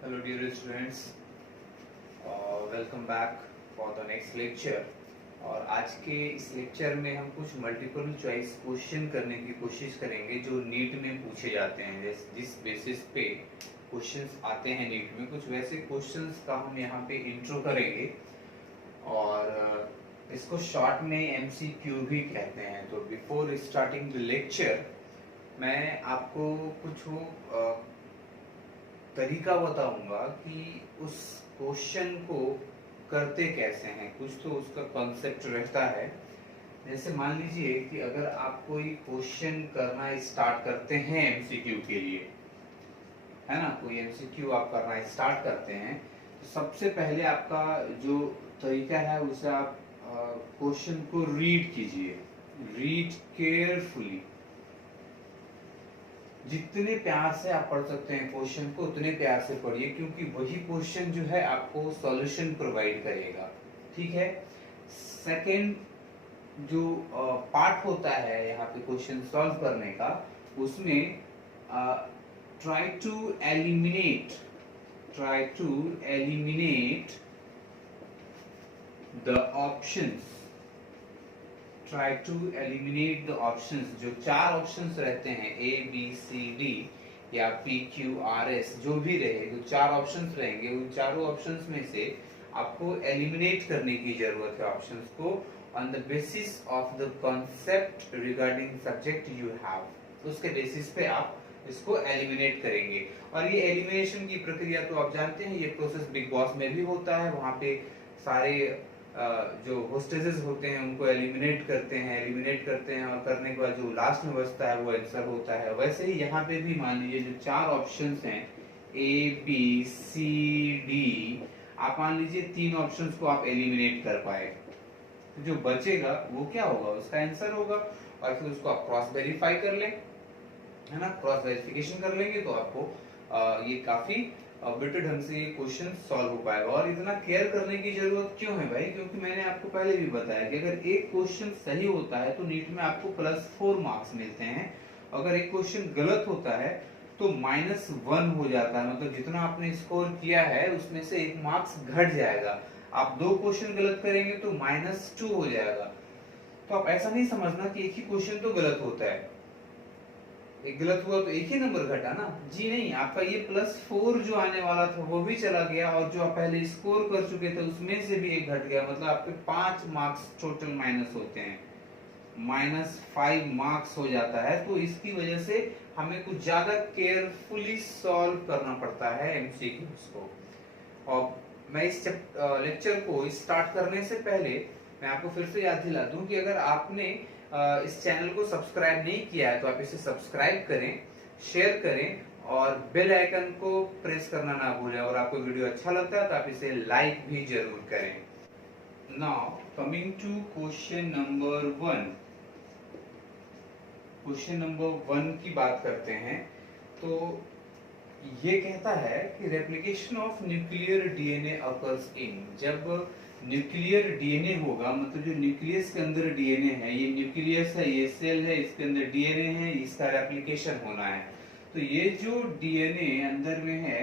Hello dear students, welcome back for the next lecture। और आज के इस लेक्चर में हम कुछ मल्टीपल चॉइस क्वेश्चन करने की कोशिश करेंगे जो नीट में पूछे जाते हैं। जिस बेसिस पे क्वेश्चंस आते हैं नीट में, कुछ वैसे क्वेश्चंस का हम यहाँ पे इंट्रो करेंगे और इसको शॉर्ट में एमसीक्यू भी कहते हैं। तो बिफोर स्टार्टिंग द लेक्चर मैं आपको कुछ तरीका बताऊंगा कि उस क्वेश्चन को करते कैसे हैं। कुछ तो उसका कॉन्सेप्ट रहता है। जैसे मान लीजिए कि अगर आप कोई क्वेश्चन करना स्टार्ट करते हैं एमसीक्यू के लिए, है ना, कोई एमसीक्यू आप करना स्टार्ट करते हैं, तो सबसे पहले आपका जो तरीका है उसे आप क्वेश्चन को रीड कीजिए, रीड केयरफुली। जितने प्यार से आप पढ़ सकते हैं क्वेश्चन को उतने प्यार से पढ़िए, क्योंकि वही क्वेश्चन जो है आपको सॉल्यूशन प्रोवाइड करेगा। ठीक है। सेकंड जो पार्ट होता है यहाँ पे क्वेश्चन सॉल्व करने का, उसमें try to eliminate the options. Try to eliminate the options. जो चार ऑप्शंस रहते हैं ए बी सी डी या पी क्यू आर एस, जो भी रहे, जो चार ऑप्शंस रहेंगे उन चारों ऑप्शंस में से आपको एलिमिनेट करने की जरूरत है ऑप्शंस को, on the basis of the concept regarding subject you have. उसके बेसिस पे आप इसको एलिमिनेट करेंगे। और ये एलिमिनेशन की प्रक्रिया तो आप जानते हैं, ये प्रोसेस बिग बॉस में भी होता है। वहां पे सारे जो होस्टेसेस होते हैं उनको एलिमिनेट करते हैं और करने के बाद जो लास्ट में बचता है वो आंसर होता है। वैसे ही यहाँ पे भी मान लीजिए जो चार ऑप्शंस हैं ए बी सी डी, आप मान लीजिए तीन ऑप्शंस को आप एलिमिनेट कर पाए, तो जो बचेगा वो क्या होगा, उसका आंसर होगा। और फिर उसको आप क्रॉस वेरीफाई कर लें, है ना, क्रॉस वेरिफिकेशन कर लेंगे तो आपको ये काफी बेटर ढंग से ये क्वेश्चन सॉल्व हो पाएगा। और इतना केयर करने की जरूरत क्यों है भाई, क्योंकि मैंने आपको पहले भी बताया कि अगर एक क्वेश्चन सही होता है तो नीट में आपको +4 मार्क्स मिलते हैं। अगर एक क्वेश्चन गलत होता है तो -1 हो जाता है, मतलब जितना आपने स्कोर किया है उसमें से 1 मार्क्स घट जाएगा। आप दो क्वेश्चन गलत करेंगे तो -2 हो जाएगा। तो आप ऐसा नहीं समझना कि एक ही क्वेश्चन तो गलत होता है, एक गलत हुआ तो एक ही नंबर घटा ना, जी नहीं, आपका ये +4 जो आने वाला था वो भी चला गया, और जो आप पहले स्कोर कर चुके थे उसमें से भी एक घट गया। मतलब आपके 5 मार्क्स टोटल माइनस होते हैं, -5 मार्क्स हो जाता है। तो इसकी वजह से हमें कुछ ज्यादा केयरफुली सॉल्व करना पड़ता है एमसीक्यूज को। और मैं इस लेक्चर को स्टार्ट करने से पहले मैं आपको फिर से याद दिला दूं कि अगर आपने इस चैनल को सब्सक्राइब नहीं किया है तो आप इसे सब्सक्राइब करें, शेयर करें और बेल आइकन को प्रेस करना ना भूलें। और आपको वीडियो अच्छा लगता है तो आप इसे लाइक भी जरूर करें। Now coming to question number 1। Question number 1 की बात करते हैं। तो ये कहता है कि replication of nuclear DNA occurs in. जब न्यूक्लियर डीएनए होगा, मतलब जो न्यूक्लियस के अंदर डीएनए है, ये न्यूक्लियस है, ये सेल है, इसके अंदर डीएनए है, इसका रेप्लिकेशन होना है। तो ये जो डीएनए अंदर में है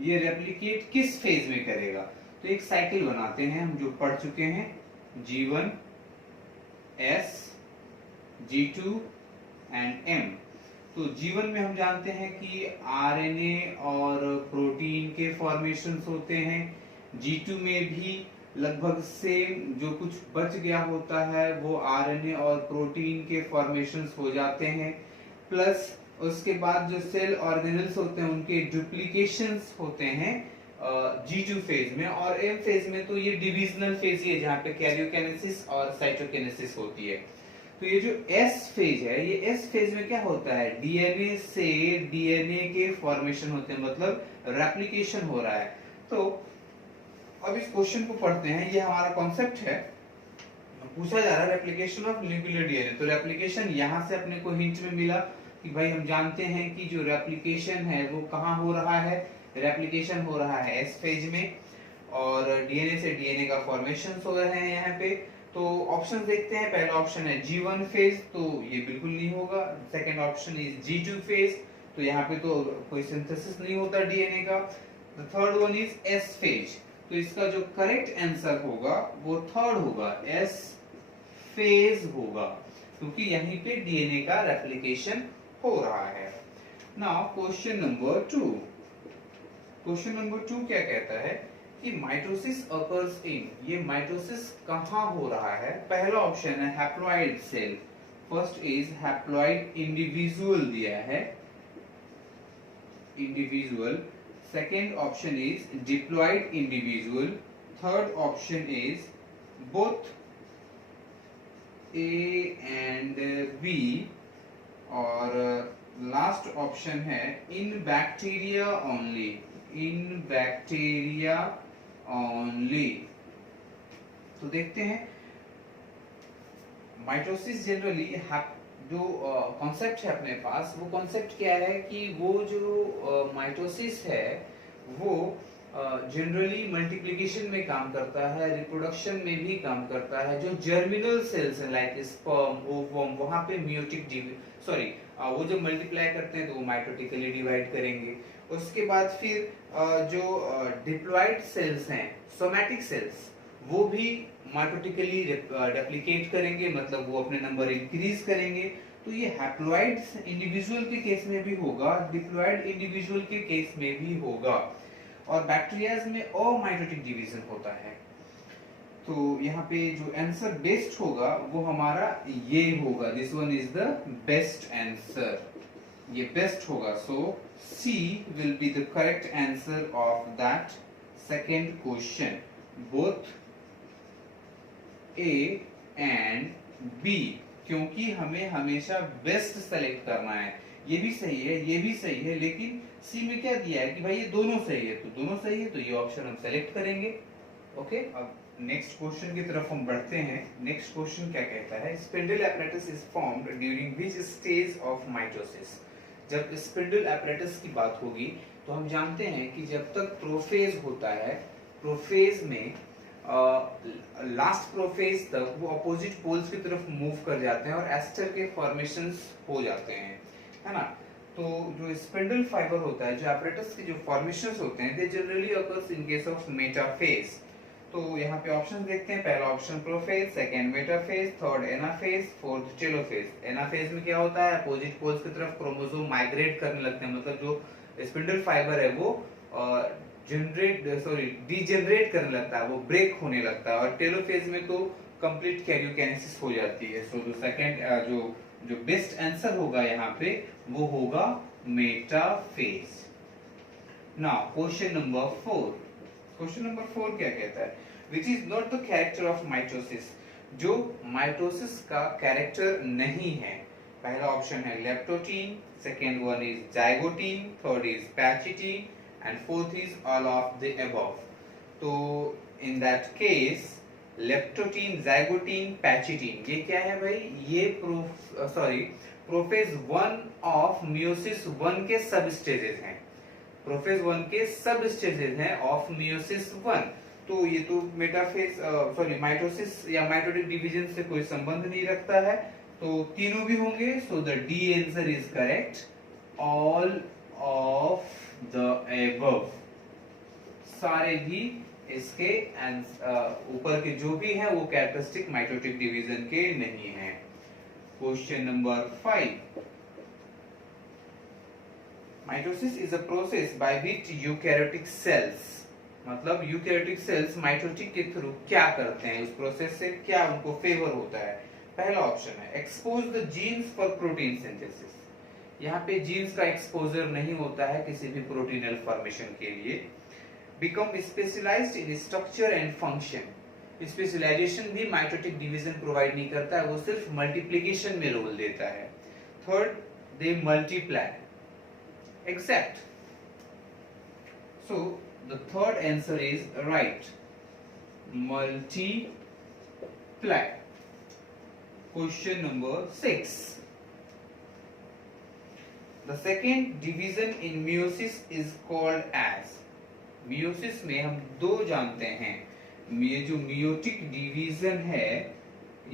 ये रेप्लिकेट किस फेज में करेगा। तो एक साइकिल बनाते हैं हम जो पढ़ चुके हैं, G1 S G2 and M। तो जीवन में हम जानते हैं कि आरएनए और प्रोटीन के फॉर्मेशंस होते हैं। G2 में भी लगभग सेम, जो कुछ बच गया होता है वो आरएनए और प्रोटीन के फॉर्मेशंस हो जाते हैं। प्लस उसके बाद जो सेल ऑर्गेनल्स होते हैं उनके डुप्लीकेशंस होते हैं G2 फेज में। और M फेज में तो ये डिविजनल फेज ही है जहाँ पे कैरियोकाइनेसिस और साइटोकाइनेसिस होती है। तो ये जो S फेज है, ये S फेज में क्या होता है, डीएनए से डीएनए के फॉर्मेशन होते हैं, मतलब रेप्लिकेशन हो रहा है। तो अब इस क्वेश्चन को पढ़ते हैं। ये हमारा कॉन्सेप्ट है, पूछा जा रहा है रेप्लिकेशन ऑफ न्यूक्लियर डीएनए। तो रेप्लिकेशन यहाँ से अपने को हिंट में मिला कि भाई हम जानते हैं कि जो रेप्लिकेशन है वो कहाँ हो रहा है, रेप्लिकेशन हो रहा है S फेज में, और डीएनए से डीएनए का फॉर्मेशन हो रहे हैं यहाँ पे। तो ऑप्शन देखते हैं। पहला ऑप्शन है G1 फेज, तो ये बिल्कुल नहीं होगा। Second option is G2 phase, तो यहाँ पे तो कोई सिंथेसिस नहीं होता डीएनए का। The third one is S phase. तो इसका जो करेक्ट आंसर होगा वो थर्ड होगा, एस फेज होगा, क्योंकि यहीं पे डीएनए का रेप्लिकेशन हो रहा है। Now question number 2। Question number 2 क्या कहता है कि माइटोसिस अकर्स इन, ये माइटोसिस कहां हो रहा है? पहला ऑप्शन है haploid cell, first is haploid individual दिया है, individual. Second option is diploid individual, third option is both A and B, और लास्ट ऑप्शन है in bacteria only, in bacteria only. तो देखते हैं माइटोसिस जनरली जो कॉन्सेप्ट है अपने पास, वो कॉन्सेप्ट क्या है कि वो जो माइटोसिस है वो जनरली मल्टीप्लिकेशन में काम करता है, रिप्रोडक्शन में भी काम करता है। जो जर्मिनल सेल्स हैं लाइक स्पर्म, ओवम, वहां पे मियोटिक वो जो मल्टीप्लाई करते हैं तो वो माइटोटिकली डिवाइड करेंगे। उसके बाद फिर जो डिप्लॉइड सेल्स हैं, सोमैटिक सेल्स, वो भी माइटोटिकली रेप्लिकेट करेंगे, मतलब वो अपने नंबर इंक्रीज करेंगे। तो ये हैप्लॉइड इंडिविजुअल के केस में भी होगा, डिप्लॉइड इंडिविजुअल के केस में भी होगा, और बैक्टीरियाज में अमाइटोटिक डिवीजन होता है। तो यहाँ पे जो आंसर बेस्ट होगा वो हमारा ये होगा, this one is the best answer, ये बेस्ट होगा। So C will be the correct answer of that second question, both A and B, क्योंकि हमें हमेशा बेस्ट सेलेक्ट करना है। ये भी सही है, ये भी सही है, लेकिन सी में क्या दिया है कि भाई ये दोनों सही है, तो दोनों सही है तो ये ऑप्शन हम सेलेक्ट करेंगे। ओके, अब नेक्स्ट क्वेश्चन की तरफ हम बढ़ते हैं। नेक्स्ट क्वेश्चन क्या कहता है, spindle apparatus is formed during which stage of mitosis. जब स्पिंडल एपरेटस की बात होगी तो हम जानते हैं कि जब तक प्रोफेज होता है, प्रोफेज में लास्ट प्रोफेज तक वो अपोजिट पोल्स की तरफ मूव कर जाते हैं और एस्टर के फॉर्मेशंस हो जाते हैं, है ना। तो जो स्पिंडल फाइबर होता है, जो एपरेटस के जो फॉर्मेशंस होते हैं, they generally occurs in case of metaphase. तो यहाँ पे ऑप्शन देखते हैं, पहला option prophase, second metaphase, third anaphase, fourth telophase. Anaphase में क्या होता है, अपोजिट पोल्स की तरफ क्रोमोसोम माइग्रेट करने लगते हैं, मतलब जो स्पिंडल फाइबर है वो डीजेनरेट करने लगता है, वो ब्रेक होने लगता है। और टेलोफेज में तो कंप्लीट कैरियोकाइनेसिस हो जाती है। सो द सेकंड जो बेस्ट आंसर होगा यहाँ पे वो होगा metaphase. Now question number 4। Question number 4 क्या कहता है, which is not the character of mitosis, जो माइटोसिस का कैरेक्टर नहीं है। पहला ऑप्शन है leptotene, second one is zygotene, third is pachytene, and fourth is all of the above. तो in that case leptotene, zygotyne, pachytene, ये क्या है भाई, ये प्रोफेज 1 ऑफ मियोसिस 1 के सब स्टेजेस हैं, प्रोफेज 1 के सब स्टेजेस हैं ऑफ मियोसिस 1। तो ये तो माइटोसिस या माइटोटिक डिवीजन से कोई संबंध नहीं रखता है, तो तीनों भी होंगे। So the D answer is correct, all of the above, सारे भी इसके ऊपर के जो भी हैं वो कैरेक्टरिस्टिक माइटोटिक डिवीजन के नहीं हैं। Question number 5। Mitosis is a process by which eukaryotic cells, मतलब यूकैरियोटिक सेल्स माइटोटिक के थ्रू क्या करते हैं, उस प्रोसेस से क्या उनको फेवर होता है। पहला ऑप्शन है expose the genes for protein synthesis, यहाँ पे जीन्स का एक्सपोजर नहीं होता है किसी भी प्रोटीनल फॉर्मेशन के लिए। Become specialised in structure and function, specialisation भी माइटोटिक डिवीजन प्रोवाइड नहीं करता है, वो सिर्फ मल्टीप्लिकेशन में रोल देता है। Third, they multiply except, so the third answer is right, multiply. Question number 6। The second division in meiosis is called as, meiosis में हम दो जानते हैं, ये जो meiotic division है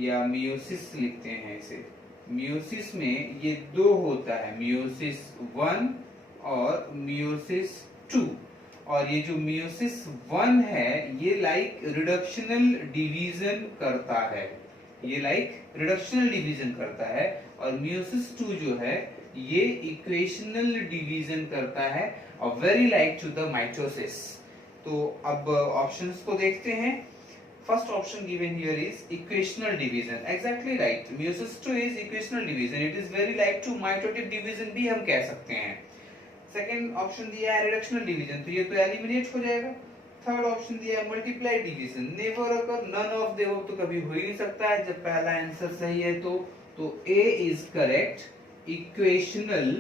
या meiosis लिखते हैं इसे, meiosis में ये दो होता है, meiosis 1 और meiosis 2। और ये जो मियोसिस 1 है ये लाइक रिडक्शनल डिवीजन करता है, ये लाइक रिडक्शनल डिवीजन करता है, और मियोसिस 2 जो है ये इक्वेशनल डिवीजन करता है, और very like to the mitosis. तो अब ऑप्शंस को देखते हैं। First option given here is equational division. Exactly right. Meiosis 2 is equational division. It is very like to mitotic division भी हम कह सकते हैं। Second option दिया है reductional division, तो ये तो eliminate हो जाएगा। Third option दिया है multiply division. Never occur, none of the above तो कभी हो ही नहीं सकता है जब पहला आंसर सही है तो A is correct. Equational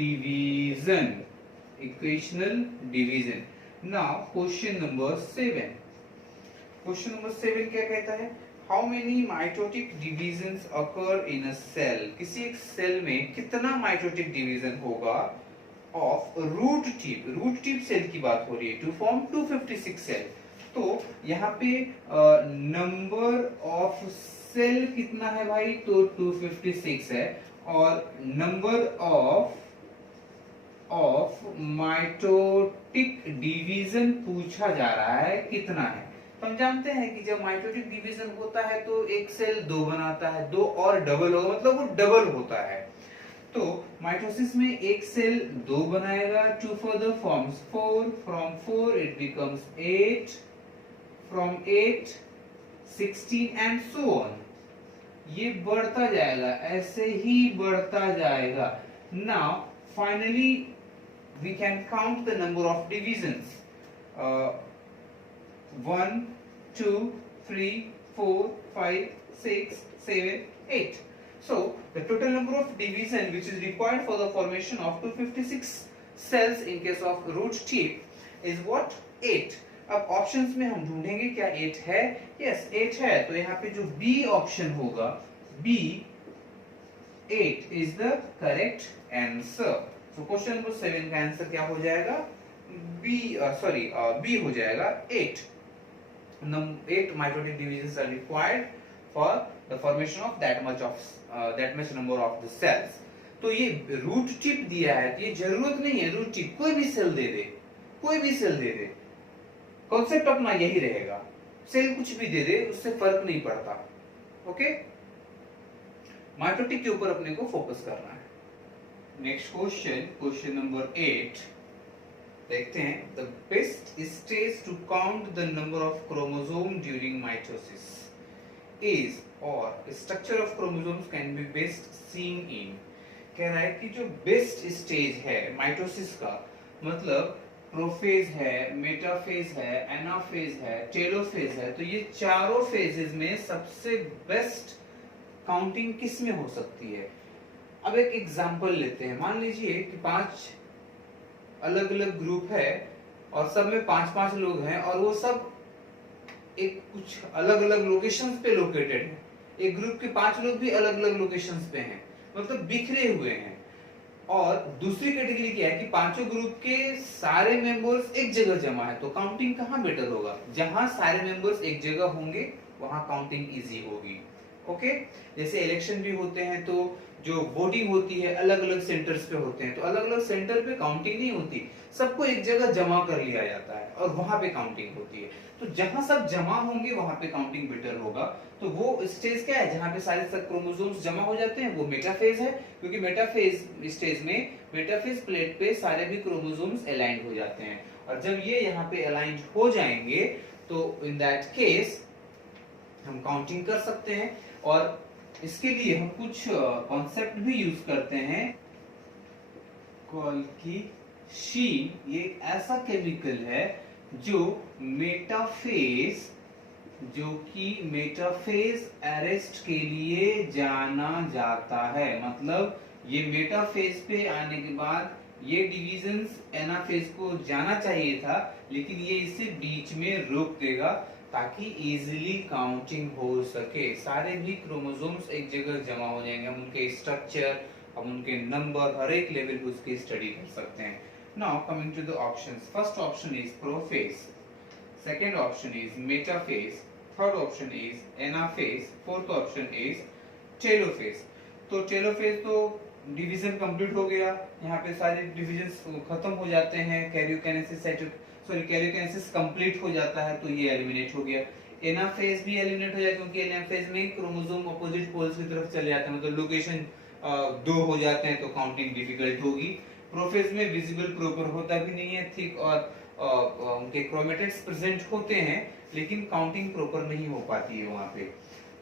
division. Equational division. Now question number 7. Question number 7 क्या कहता है? How many mitotic divisions occur in a cell? किसी एक सेल में कितना mitotic division होगा of root tip? Root tip cell की बात हो रही है to form 256 सेल। तो यहाँ पे नंबर ऑफ सेल कितना है भाई? तो 256 है, और नंबर ऑफ माइटोटिक डिवीजन पूछा जा रहा है कितना है। तो हम जानते हैं कि जब माइटोटिक डिवीजन होता है तो एक सेल 2 बनाता है, 2 और डबल होगा, मतलब वो डबल होता है। तो माइटोसिस में एक सेल 2 बनाएगा, 2 further forms 4, from 4 it becomes 8, from 8 16 and so on। ये बढ़ता जाएगा, ऐसे ही बढ़ता जाएगा। Now finally we can count the number of divisions. 1 2 3 4 5 6 7 8। So the total number of division which is required for the formation of 256 cells in case of root tip is what? 8। अब options में हम ढूंढेंगे क्या 8 है? Yes 8 है, तो यहाँ पे जो बी ऑप्शन होगा, B 8 is the correct answer। तो क्वेश्चन नंबर 7 का आंसर क्या हो जाएगा? बी हो जाएगा 8। 8 mitotic divisions are required for the formation of that much number of the cells। तो ये रूट टिप दिया है, तो ये जरूरत नहीं है रूट टिप कोई भी सेल दे दे, कोई भी सेल दे दे, कॉन्सेप्ट अपना यही रहेगा, सेल कुछ भी दे दे उससे फर्क नहीं पड़ता। ओके, माइटोटिक के ऊपर अपने को फोकस करना है। नेक्स्ट क्वेश्चन नंबर 8 देखते हैं। The best stage to count the number of chromosome during mitosis is, or structure of chromosomes can be best seen in. कह रहा है कि जो बेस्ट स्टेज है माइटोसिस का, मतलब प्रोफेज है, मेटाफेज है, एनाफेज है, टेलोफेज है, तो ये चारों फेजेस में सबसे बेस्ट काउंटिंग किस में हो सकती है? अब एक एग्जांपल लेते हैं। मान लीजिए कि 5 अलग अलग ग्रुप है और सब में 5-5 लोग हैं, और वो सब एक कुछ अलग अलग लोकेशंस पे लोकेटेड है। एक ग्रुप के 5 लोग भी अलग अलग लोकेशंस पे हैं, मतलब बिखरे हुए हैं। और दूसरी कैटेगरी क्या है कि पांचों ग्रुप के सारे मेंबर्स एक जगह जमा है, तो काउंटिंग कहाँ बेटर होगा? जहां सारे मेंबर्स एक जगह होंगे वहां काउंटिंग इजी होगी। ओके, जैसे इलेक्शन भी होते हैं तो जो वोटिंग होती है अलग अलग सेंटर्स पे होते हैं, तो अलग अलग सेंटर पे काउंटिंग नहीं होती, सबको एक जगह जमा कर लिया जाता है और वहां पे काउंटिंग होती है। तो जहां सब जमा होंगे वहां पे काउंटिंग बेटर होगा। तो वो स्टेज क्या है जहां पे सारे सब क्रोमोसोम्स जमा हो जाते हैं? वो मेटाफेज है, क्योंकि मेटाफेज स्टेज में मेटाफेज प्लेट पे सारे भी क्रोमोसोम्स अलाइंड हो जाते हैं, और जब ये यहाँ पे अलाइंड हो जाएंगे तो इन दैट केस हम काउंटिंग कर सकते हैं। और इसके लिए हम कुछ कॉन्सेप्ट भी यूज करते हैं, कॉल्कीशीन। ये एक ऐसा केमिकल है जो मेटाफेज अरेस्ट के लिए जाना जाता है। मतलब ये मेटाफेज पे आने के बाद ये डिविजन्स एनाफेज को जाना चाहिए था, लेकिन ये इसे बीच में रोक देगा ताकि इजीली काउंटिंग हो सके। सारे भी क्रोमोसोम्स एक जगह जमा हो जाएंगे, हम उनके स्ट्रक्चर, हम उनके नंबर, हर एक लेवल पे उसकी स्टडी कर सकते हैं। Now coming to the options, first option is prophase, second option is metaphase, third option is anaphase, fourth option is telophase. तो टेलोफेज तो डिवीजन कंप्लीट हो गया, यहाँ पे सारे डिविजन्स खत्म हो जाते हैं, कैरियोकाइनेसिस कंप्लीट हो जाता है, तो ये एलिमिनेट हो गया। एनाफेज भी एलिमिनेट हो जाएगा क्योंकि एनाफेज में क्रोमोसोम अपोजिट पोल्स की तरफ चले जाते हैं, मतलब लोकेशन दो हो जाते हैं तो काउंटिंग डिफिकल्ट होगी। प्रोफेज में विजिबल प्रॉपर होता भी नहीं है, थिक और उनके क्रोमेटिड्स प्रेजेंट होते हैं लेकिन काउंटिंग प्रॉपर नहीं हो पाती है वहां पे।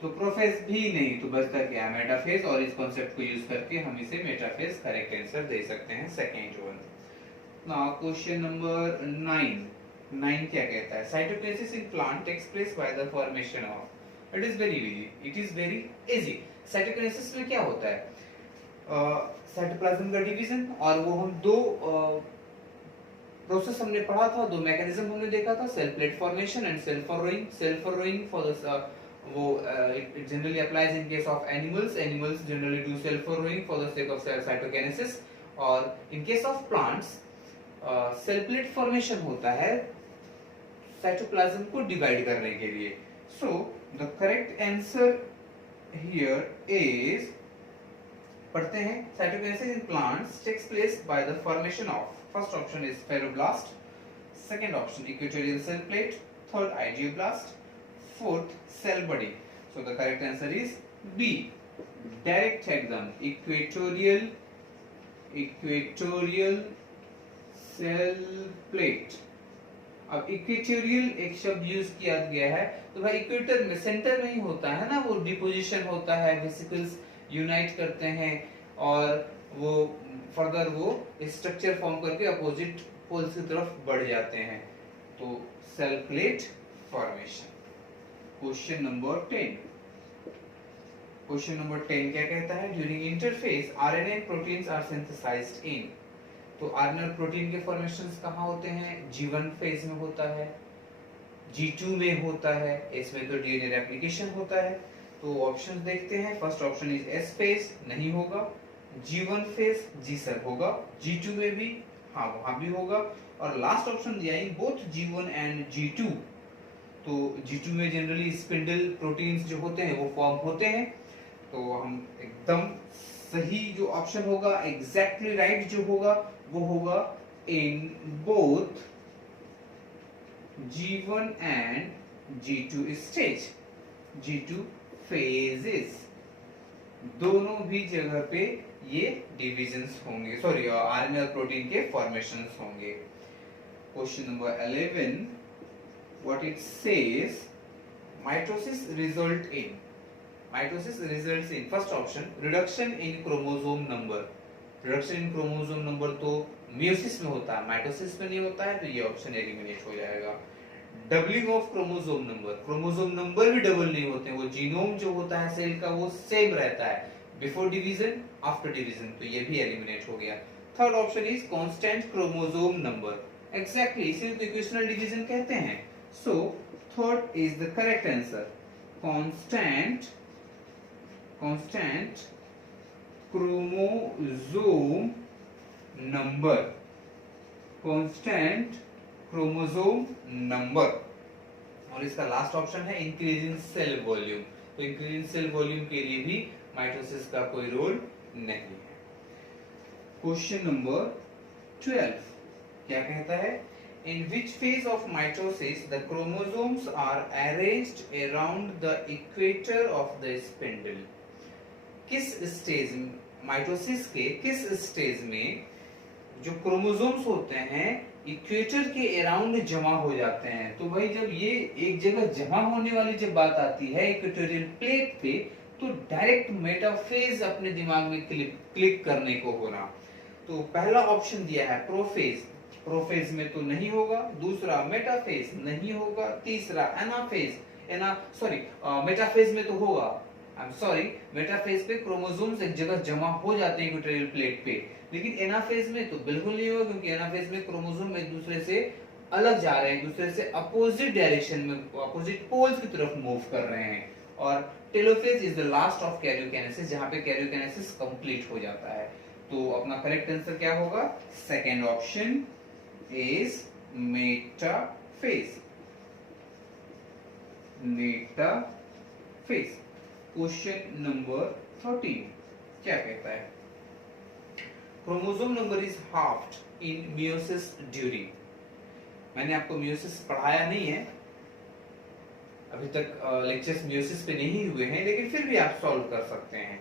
तो प्रोफेज भी नहीं, तो बचता क्या, मेटाफेज, और इस कॉन्सेप्ट को यूज करके हम इसे मेटाफेज करेक्ट आंसर दे सकते हैं, second one. Now question number 9 क्या कहता है, cytokinesis in plant takes place by the formation of, it is very easy. Cytokinesis में क्या होता है, साइटोप्लाज्म का डिवीजन, और वो हम दो प्रोसेस हमने पढ़ा था, दो मैकेनिज्म हमने देखा था, cell plate formation and cell furrowing for the वो it generally applies in case of animals generally do cell furrowing for the sake of cytokinesis, और in case of plants cell plate formation होता है cytoplasm को divide करने के लिए। So the correct answer here is, पढ़ते हैं, cytokinesis in plants takes place by the formation of, first option is phragmoplast, second option equatorial cell plate, third idioblast, fourth cell body. So the correct answer is B, direct एकदम, equatorial cell plate। अब equatorial एक शब्द use किया गया है, तो भाई equator में सेंटर में ही होता है ना, वो डिपोजिशन होता है, वेसिकल्स यूनाइट करते हैं और वो फर्दर वो स्ट्रक्चर फॉर्म करके अपोजिट पोल्स की तरफ बढ़ जाते हैं, तो cell plate formation. Question number 10 क्या कहता है, during interphase RNA and proteins are synthesized in, तो आरएनए और प्रोटीन के फॉर्मेशंस कहाँ होते हैं, G1 फेज में होता है, G2 में होता है, इसमें तो डीएनए रेप्लिकेशन होता है। तो ऑप्शंस देखते हैं, first option is S phase, नहीं होगा, G1 फेज जी सर होगा, G2 में भी हाँ वहां भी होगा, और लास्ट ऑप्शन दिया है बोथ G1 एंड G2, तो G2 में जनरली स्पिंडल प्रोटीन्स जो होते हैं वो फॉर्म होते हैं, तो हम एकदम सही जो ऑप्शन होगा, एग्जैक्टली राइट जो होगा वो होगा in both G1 and G2 stage, G2 phases, दोनों भी जगह पे ये डिविजन्स होंगे, सॉरी आरएनए और प्रोटीन के फॉर्मेशंस होंगे। Question number 11, what it says, mitosis results in first option reduction in chromosome number, तो meiosis में होता है, माइटोसिस में नहीं होता है, तो ये ऑप्शन एलिमिनेट हो जाएगा। डबलिंग ऑफ क्रोमोसोम नंबर भी डबल नहीं होते हैं, वो जीनोम जो होता है सेल का वो सेम रहता है बिफोर डिवीजन आफ्टर डिवीजन, तो ये भी एलिमिनेट हो गया। Third option is constant chromosome number, exactly इसे तो इक्वेशनल डिवीजन कहते हैं। So third is the correct answer, constant chromosome number, constant chromosome number, और इसका लास्ट ऑप्शन है इंक्रीजिंग सेल वॉल्यूम, तो इंक्रीजिंग सेल वॉल्यूम के लिए भी माइटोसिस का कोई रोल नहीं है। क्वेश्चन नंबर 12 क्या कहता है, in which phase of mitosis the chromosomes are arranged around the equator of the spindle, किस स्टेज, माइटोसिस के किस स्टेज में जो क्रोमोसोम्स होते हैं इक्वेटर के अराउंड जमा हो जाते हैं। तो भाई जब ये एक जगह जमा होने वाली जब बात आती है इक्वेटोरियल प्लेट पे, तो डायरेक्ट मेटाफेज अपने दिमाग में क्लिक करने को होना, तो पहला ऑप्शन दिया है प्रोफेज में तो नहीं होगा, दूसरा मेटाफेज नहीं होगा, तीसरा मेटाफेज में तो होगा, मेटाफेज पे क्रोमोसोम्स एक जगह जमा हो जाते हैं इक्वेटोरियल प्लेट पे, लेकिन एनाफेज में तो बिल्कुल नहीं होगा, क्योंकि एनाफेज में क्रोमोसोम एक दूसरे से अलग जा रहे हैं, एक दूसरे से अपोजिट डायरेक्शन में, अपोजिट पोल्स की तरफ मूव कर रहे हैं। और telophase is the last of karyokinesis, जहां पे कैरियोकाइनेसिस कंप्लीट हो जाता है। तो अपना करेक्ट आंसर क्या होगा, second option is metaphase। Question number 13 क्या कहता है, chromosome number is halved in meiosis during. मैंने आपको मियोसिस पढ़ाया नहीं है अभी तक, लेक्चर्स मियोसिस पे नहीं हुए हैं, लेकिन फिर भी आप सॉल्व कर सकते हैं।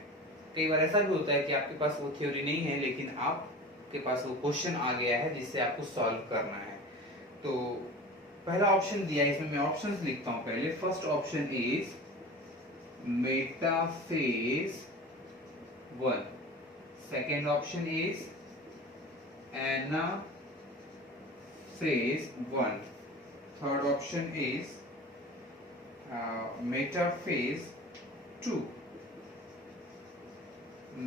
कई बार ऐसा भी होता है कि आपके पास वो थ्योरी नहीं है लेकिन आपके पास वो क्वेश्चन आ गया है जिससे आपको सॉल्व करना है। तो पहला ऑप्शन दिया है, इसमें मैं ऑप्शंस लिखता हूं पहले। First option is metaphase 1, second option is anaphase 1, third option is metaphase 2,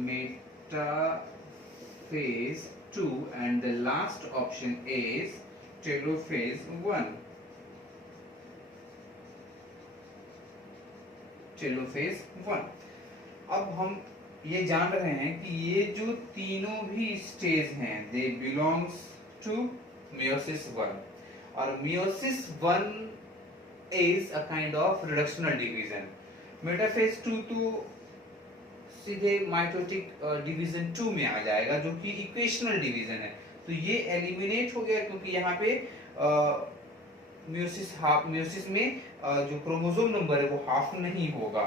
metaphase 2, and the last option is telophase 1, telophase 1। अब हम ये जान रहे हैं कि ये जो तीनों भी स्टेज हैं दे बिलोंग्स टू meiosis 1, और meiosis 1 is a kind of reductional division। Metaphase 2 तो सीधे माइटोटिक डिवीजन 2 में आ जाएगा जो कि इक्वेशनल डिवीजन है, तो ये एलिमिनेट हो गया क्योंकि यहाँ पे मियोसिस में जो क्रोमोसोम नंबर है वो हाफ नहीं होगा।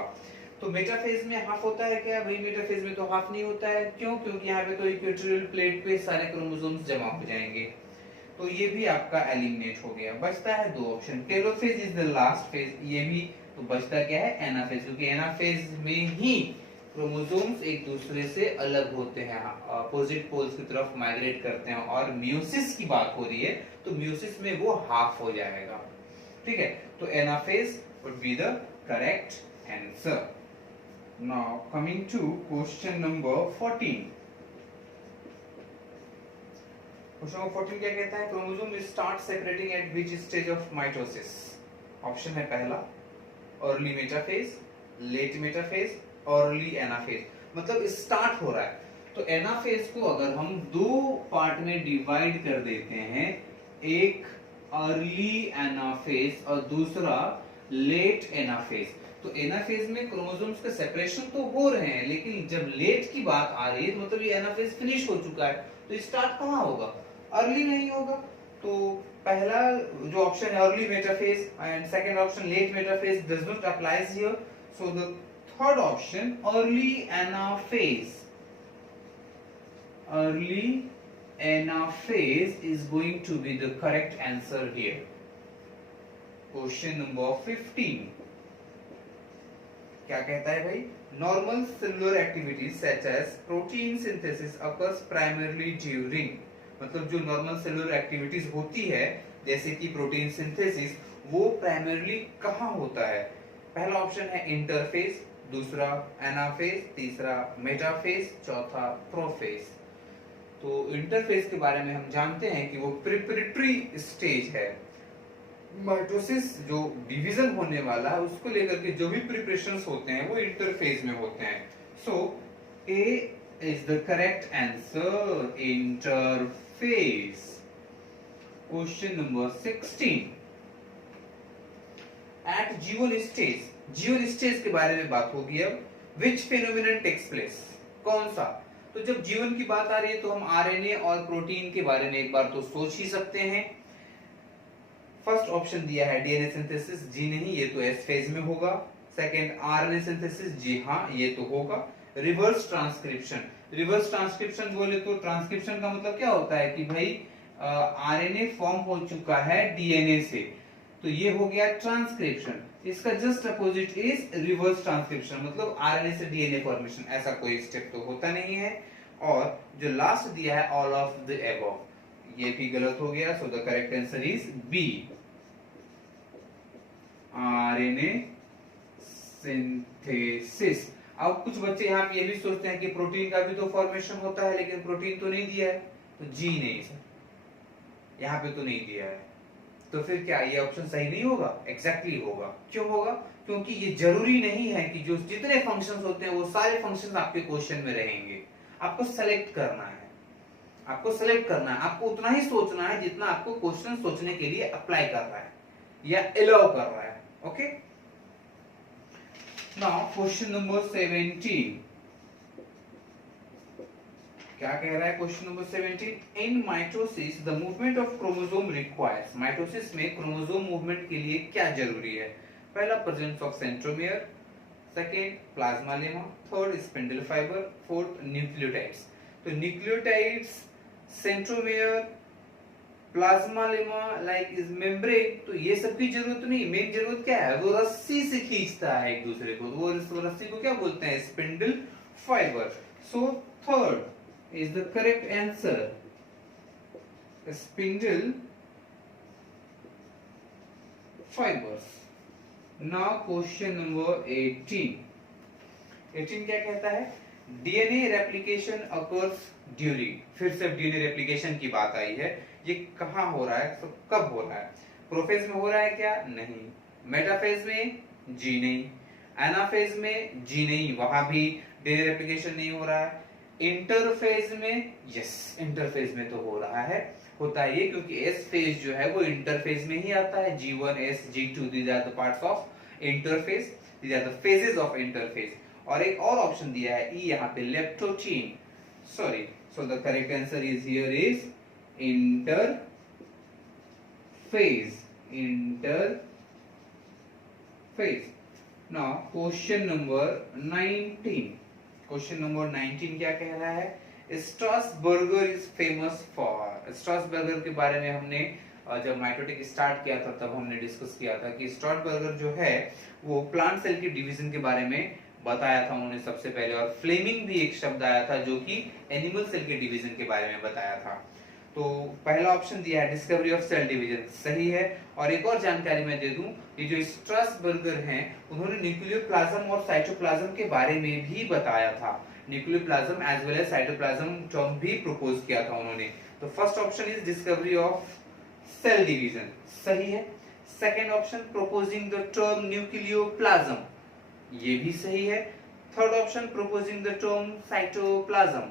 तो मेटाफेज में हाफ होता है क्या भाई? मेटाफेज में तो हाफ नहीं होता है। क्यों? क्योंकि यहाँ पे तो इक्वेटोरियल प्लेट पे सारे क्रोमोसोम्स जमा हो जाएंगे, तो ये भी आपका एलिमिनेट हो गया। बचता है दो option, telophase is the last phase, ये भी तो बचता क्या है? एनाफेज, क्योंकि एनाफेज में ही क्रोमोसोम्स एक दूसरे से अलग होते हैं, अपोजिट पोल्स की तरफ माइग्रेट करते हैं, और मियोसिस की बात हो रही है तो मियोसिस में वो हाफ हो जाएगा। ठीक है, तो anaphase would be the correct answer. Now coming to question number 14। Question number 14 क्या कहता है? Chromosome start separating at which stage of mitosis? Option है पहला early metaphase, late metaphase, early anaphase. मतलब स्टार्ट हो रहा है, तो एनाफेज को अगर हम दो पार्ट में डिवाइड कर देते हैं, एक अर्ली एनाफेज और दूसरा लेट एनाफेज, तो एनाफेज में क्रोमोसोम्स का सेपरेशन तो हो रहे हैं, लेकिन जब लेट की बात आ रही है तो मतलब ये एनाफेज फिनिश हो चुका है, तो स्टार्ट कहाँ होगा? अर्ली नहीं होगा। तो पहला जो ऑप्शन है early metaphase and second option late metaphase does not applies here, so the third option early anaphase, early anaphase is going to be the correct answer here। Question number 15 क्या कहता है भाई? Normal cellular activities such as protein synthesis occurs primarily during, मतलब जो normal cellular activities होती है जैसे कि प्रोटीन सिंथेसिस, वो प्राइमरली कहाँ होता है? पहला ऑप्शन है इंटरफेज, दूसरा एनाफेज, तीसरा मेटाफेज, चौथा प्रोफेज। तो इंटरफेज के बारे में हम जानते हैं कि वो प्रिपरेटरी स्टेज है। माइटोसिस जो डिवीजन होने वाला है उसको लेकर के जो भी प्रिपरेशंस होते हैं वो इंटरफेज में होते हैं। सो ए is the correct answer, interphase। Question number 16 at G1 stage, G1 stage के बारे में बात होगी अब। which phenomenon takes place, कौन सा? तो जब G1 की बात आ रही है तो हम आरएनए और प्रोटीन के बारे में एक बार तो सोच ही सकते हैं। फर्स्ट ऑप्शन दिया है डीएनए सिंथेसिस, जी नहीं, ये तो एस फेज में होगा। सेकंड आरएनए सिंथेसिस, जी हाँ ये तो होगा। रिवर्स ट्रांसक्रिप्शन, रिवर्स ट्रांसक्रिप्शन बोले तो ट्रांसक्रिप्शन का मतलब क्या होता है कि भाई आरएनए फॉर्म हो चुका है डीएनए से, तो ये हो गया ट्रांसक्रिप्शन। इसका just opposite is reverse transcription, मतलब आरएनए से डीएनए फॉर्मेशन, ऐसा कोई स्टेप तो होता नहीं है। और जो लास्ट दिया है ऑल ऑफ द अबव, ये भी गलत हो गया, so the correct answer is B, RNA synthesis. अब कुछ बच्चे यहाँ पे ये भी सोचते हैं कि प्रोटीन का भी तो फॉर्मेशन होता है, लेकिन प्रोटीन तो नहीं दिया है, तो जी नहीं सर, यहाँ पे तो नहीं दिया है, तो फिर क्या ये ऑप्शन सही नहीं होगा? एग्जैक्टली होगा। क्यों होगा? क्योंकि ये जरूरी नहीं है कि जो जितने फंक्शंस होते हैं वो सारे फंक्शंस आपके क्वेश्चन में रहेंगे। आपको सेलेक्ट करना है, आपको सेलेक्ट करना है, आपको उतना ही सोचना है जितना आपको क्वेश्चन सोचने के लिए अप्लाई कर रहा है या अलाउ कर रहा है। ओके, नाउ क्वेश्चन नंबर 17 क्या कह रहा है question number 17, in mitosis the movement of chromosome requires, mitosis में क्रोमोसोम मूवमेंट के लिए क्या जरूरी है? पहला presence of centromere, second plasmalemma, third spindle fibre, fourth nucleotides. तो nucleotides, centromere, plasmalemma like is membrane, तो ये सब की जरूरत नहीं, मेन जरूरत क्या है? वो रस्सी से खींचता है एक दूसरे को, वो रस्सी को क्या बोलते हैं? Spindle fibre. So third is the correct answer, spindle fibres. Now question number 18 क्या कहता है? डीएनए रेप्लिकेशन अकर्स ड्यूरिंग, फिर से डीएनए रेप्लिकेशन की बात आई है, ये कहाँ हो रहा है? तो कब हो रहा है? प्रोफेज में हो रहा है क्या? नहीं। मेटाफेज में? जी नहीं। एनाफेज में? जी नहीं, वहां भी डीएनए रेप्लिकेशन नहीं हो रहा है। इंटरफेज में? यस, इंटरफेज में तो हो रहा है। होता है ये क्योंकि एस फेज जो है वो इंटरफेज में ही आता है। G1 S G2 these are the parts of interphase, these are the phases of interphase. और एक और ऑप्शन दिया है ई यहाँ पे, leptotene, sorry, so the correct answer is here is interphase, interphase. Now question number 19, question number 19 क्या कह रहा है? Strasburger is famous for, Strasburger के बारे में हमने जब माइटोटिक स्टार्ट किया था तब हमने डिस्कस किया था कि स्ट्रासबर्गर जो है वो प्लांट सेल के डिवीजन के बारे में बताया था उन्होंने सबसे पहले, और फ्लेमिंग भी एक शब्द आया था जो कि एनिमल सेल के डिवीजन के बारे में बताया था। तो पहला ऑप्शन दिया है डिस्कवरी ऑफ सेल डिवीजन, सही है। और एक और जानकारी मैं दे दूं, ये जो स्ट्रासबर्गर हैं उन्होंने न्यूक्लियोप्लाज्म और साइटोप्लाज्म के बारे में भी बताया था। Nucleoplasm as well as cytoplasm term भी प्रपोज किया था उन्होंने। तो first option is discovery of cell division, सही है। Second option proposing the term nucleoplasm, ये भी सही है। Third option proposing the term cytoplasm,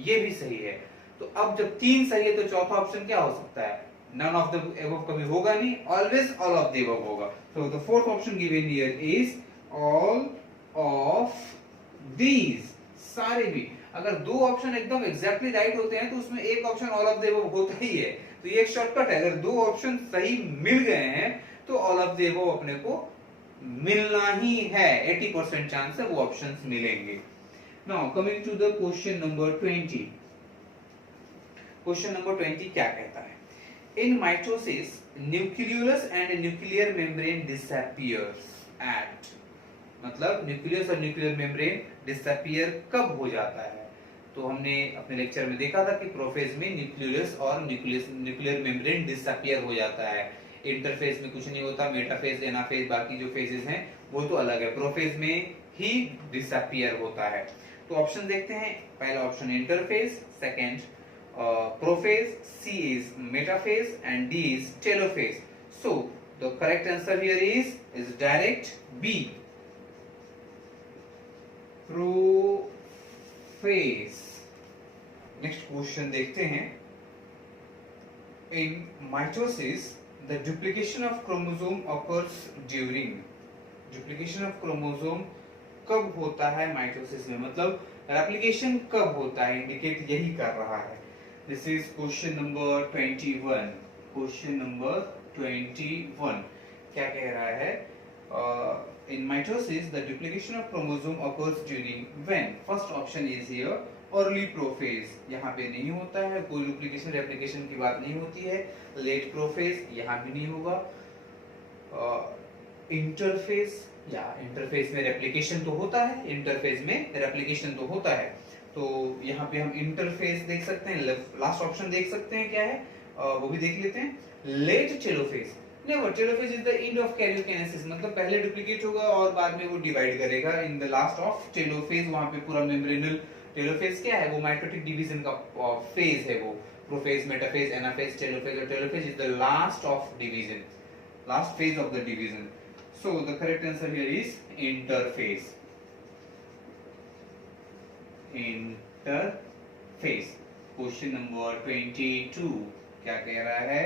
ये भी सही है। तो अब जब तीन सही है तो चौथा ऑप्शन क्या हो सकता है? नन ऑफ द अबव कभी होगा नहीं, always all of the above होगा। So the fourth option given here is all of these, सारे भी। अगर दो ऑप्शन एकदम एग्जैक्टली राइट होते हैं तो उसमें एक option all of the above होता ही है। तो ये एक शॉर्टकट है, अगर दो ऑप्शन सही मिल गए हैं तो ऑल ऑफ द अबव अपने को मिलना ही है, 80% चांस है वो ऑप्शंस मिलेंगे। Now coming to the question number 20, question number 20 क्या कहता है? In mitosis nucleolus and nuclear membrane disappears at, मतलब न्यूक्लियस और न्यूक्लियर मेम्ब्रेन डिसअपियर कब हो जाता है? तो हमने अपने लेक्चर में देखा था कि प्रोफेज में न्यूक्लियस और न्यूक्लियर मेम्ब्रेन डिसअपियर हो जाता है। इंटरफेज में कुछ नहीं होता, मेटाफेज, एनाफेज, बाकी जो फेजेस हैं वो तो अलग है, प्रोफेज में ही डिसअपियर होता है। तो ऑप्शन देखते हैं। पहला option interphase, second prophase, C is metaphase and D is telophase. So the correct answer here is direct B, prophase. Next question देखते हैं। In mitosis the duplication of chromosome occurs during, duplication of chromosome कब होता है mitosis में, मतलब replication कब होता है, इंडिकेट यही कर रहा है। This is question number 21, question number 21 क्या कह रहा है? in mitosis the duplication of chromosome occurs during when, first option is here early prophase, यहाँ पे नहीं होता है, कोई डुप्लीकेशन रेप्लिकेशन की बात नहीं होती है। लेट प्रोफेज, यहाँ भी नहीं होगा। इंटरफेज, या इंटरफेज में रेप्लिकेशन तो होता है, इंटरफेज में रेप्लिकेशन तो होता है। तो यहाँ पे हम इंटरफेज देख सकते हैं, लास्ट ऑप्शन देख सकते हैं क्या है, वो भी देख लेते हैं। Late telophase, never, telophase is the end of karyokinesis, मतलब पहले डुप्लीकेट होगा और बाद में वो डिवाइड करेगा। In the last of telophase, वहां पे पूरा मेम्ब्रेनल, टेलोफेज क्या है? वो माइटोटिक डिवीजन का फेज है, वो प्रोफेज, मेटाफेज, एनाफेज, टेलोफेज। और telophase is the last of division, last phase of the division. So the correct answer here is interphase, interphase. Question number 22 क्या कह रहा है?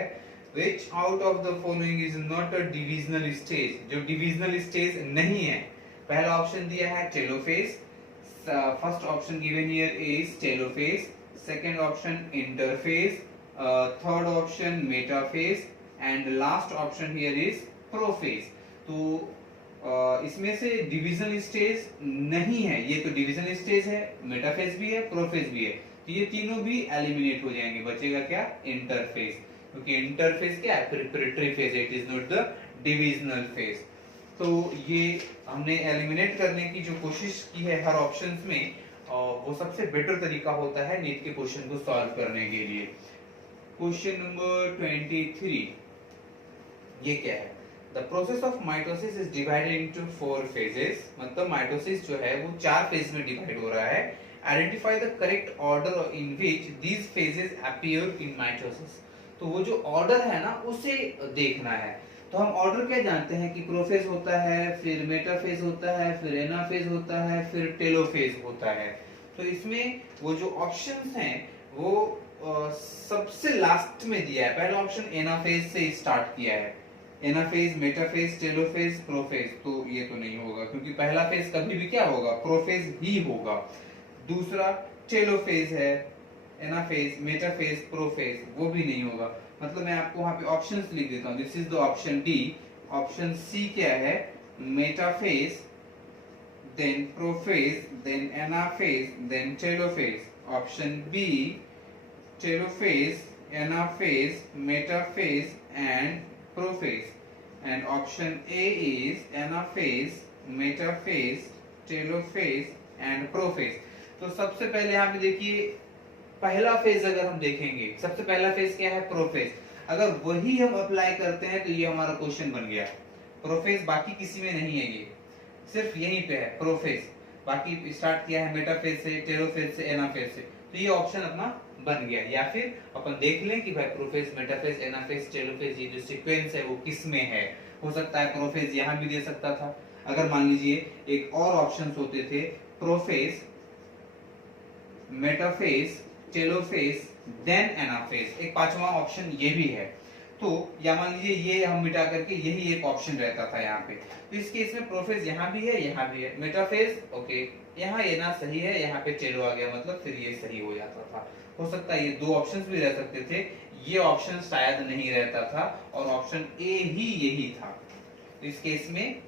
Which out of the following is not a divisional stage, जो divisional stage नहीं है? पहला option दिया है telophase, first option given here is telophase, second option interphase, third option metaphase and last option here is prophase. तो इसमें से division stage नहीं है, ये तो डिवीजन स्टेज है, मेटाफेज भी है, प्रोफेज भी है, तो ये तीनों भी एलिमिनेट हो जाएंगे, बचेगा क्या? इंटरफेज, क्योंकि इंटरफेज क्या है? Preparatory phase, it is not the divisional phase. तो ये हमने एलिमिनेट करने की जो कोशिश की है हर ऑप्शंस में, वो सबसे बेटर तरीका होता है नीट के क्वेश्चन को सॉल्व करने के लिए। क्वेश्चन नंबर 23, ये क्या है? The process of mitosis is divided into 4 phases, मतलब माइटोसिस जो है वो 4 फेज में डिवाइड हो रहा है। Identify the correct order in which these phases appear in mitosis. तो वो जो ऑर्डर है ना उसे देखना है। तो हम ऑर्डर क्या जानते हैं कि प्रोफेज होता है, फिर मेटाफेज होता है, फिर एनाफेज होता है, फिर टेलोफेज होता है। तो इसमें वो जो ऑप्शंस हैं वो सबसे लास्ट में दिया है। पहला ऑप्शन एनाफेज से स्टार्ट किया है, एनाफेज, मेटाफेज, टेलोफेज, प्रोफेज, तो ये तो नहीं होगा क्योंकि पहला फेज कभी भी क्या होगा? प्रोफेज ही होगा। दूसरा टेलोफेज है, एनाफेज, मेटाफेज, प्रोफेज, वो भी नहीं होगा। मतलब मैं आपको वहां पे ऑप्शंस लिख देता हूं। This is the option D. Option C क्या है? Metaphase, then prophase, then anaphase, then telophase. Option B telophase, anaphase, metaphase and prophase, and option A is anaphase, metaphase, telophase and prophase। तो सबसे पहले यहाँ पे देखिए पहला फेज अगर हम देखेंगे, सबसे पहला फेज क्या है? प्रोफेज। अगर वही हम अप्लाई करते हैं तो ये हमारा क्वेश्चन बन गया। प्रोफेज बाकी किसी में नहीं है, ये सिर्फ यहीं पे है प्रोफेज। बाकी स्टार्ट किया है मेटाफेज से, टेलोफेज से, एनाफेज से, तो ये ऑप्शन अपना बन गया। या फिर अपन देख लें कि भाई प्रोफेज, मेटाफेज, एनाफेज, टेलोफेज, ये जो सीक्वेंस है वो किस में है। हो सकता है प्रोफेज यहाँ भी दे सकता था। अगर मान लीजिए एक और ऑप्शंस होते थे, prophase, metaphase, telophase, then anaphase, एक पांचवा ऑप्शन ये भी है। तो या मान लीजिए ये हम मिटा करके यही एक ऑप्शन रहता था यहाँ पे। तो इस केस में प्रोफेज यहाँ भी है, यहाँ भी है, मेटाफेज ओके, यहाँ ये ना सही है, यहाँ पे टेलो आ गया, मतलब फिर ये सही हो जाता था। हो सकता है ये दो ऑप्शंस भी रह सकते थे, ये ऑप्शन शायद नहीं रहता था और ऑप्शन ए ही यही था। तो इस केस में